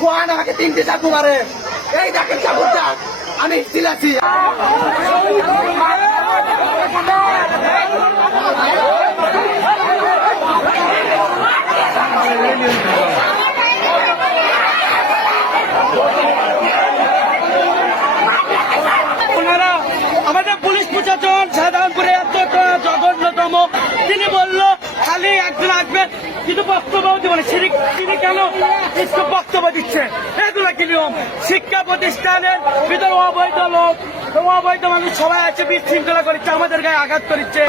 সোহান আমাকে 3টে চাকু মারে। এই দেখেন চাকুটা আমি স্টিল আছি। ওনারা আমাদের পুলিশ প্রশাসন সাধারণপুরে এতটা জঘন্যতম। তিনি বলল খালি একজন আসবেন কিন্তু বক্তব্য দিবেন। তিনি কেন বক্তব্য দিচ্ছে? এগুলো কি নিয়ম? শিক্ষা প্রতিষ্ঠানের ভিতরে অবৈধ লোক, অবৈধ মানুষ সবাই আছে, বিশৃঙ্খলা করছে, আমাদের গায়ে আঘাত করছে।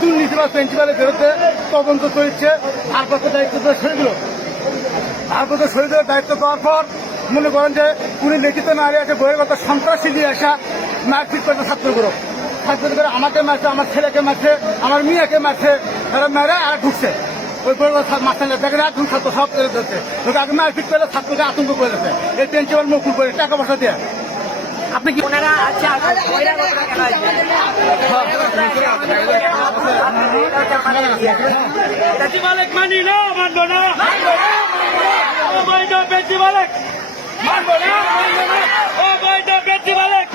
দুর্নীতি বা প্রিন্সিপালের বিরুদ্ধে তদন্ত চলছে। ভারপ্রাপ্ত দায়িত্ব সরে দিল। ভারপ্রাপ্ত সরে দেওয়ার দায়িত্ব পাওয়ার পর মনে করেন যে উনি লিখিত না আরে একটা বহির্গত সন্ত্রাসী দিয়ে আসা মারপিট করতে ছাত্রগুলো করে আমাকে মারছে, আমার ছেলেকে মারছে, আমার মেয়েকে মারছে, তারা মেরে আর ঢুকছে ওই বহির্গত মারছে দেখে একজন ছাত্র সব করে দিচ্ছে। আগে মারপিট করলে ছাত্রকে আতঙ্ক করে দিচ্ছে এই প্রিন্সিপাল মুকুল করে টাকা পয়সা দিয়ে। আপনি কি ওনারা আচ্ছা মালিক মানি না মানবো না, বেশি মালিক মানবো না, বেশি মালিক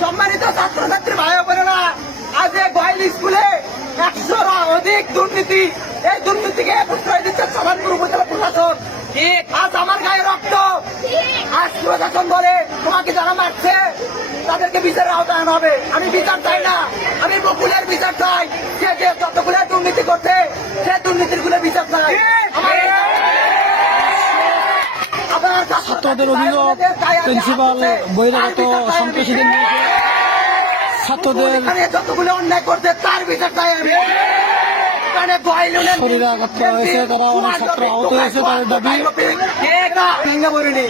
সম্মানিত ছাত্রছাত্রী ভাই বোনেরা, আজ গোয়াইল স্কুলে 100র অধিক দুর্নীতি, এই দুর্নীতিকে প্রশ্রয় দিচ্ছে সাভারপুর উপজেলা প্রশাসন। আজ আমার গায়ে রক্ত, আজ প্রশাসন বলে তোমাকে যারা মারছে তাদেরকে বিচারের আওতায় আনা হবে। আমি বিচার চাই না, আমি বকুলের বিচার চাই। সে যে যতগুলো দুর্নীতি করছে সে দুর্নীতির গুলো বিচার চাই। ছাত্রদের অভিযোগ প্রিন্সিপাল বহিরাগত সন্ত্রাসীদের নিয়ে ছাত্রদের যতগুলো অন্যায় করছে তার বিচার চাই আমি। শরীরাঘাত করা হয়েছে, তারা অনেক ছাত্র আহত হয়েছে, তাদের দাবি ভেঙে পড়িনি।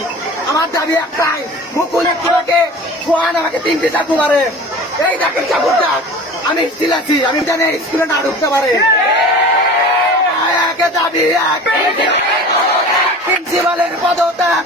আমার দাবি একটাই, মুকুলের তোমাকে সোহান আমাকে 3টে চাকু মারে। এই দেখেন চাকুটা আমি স্টিল আছি, আমি জানি স্কুলে না ঢুকতে পারে। দাবি প্রিন্সিপালের পদত্যাগ।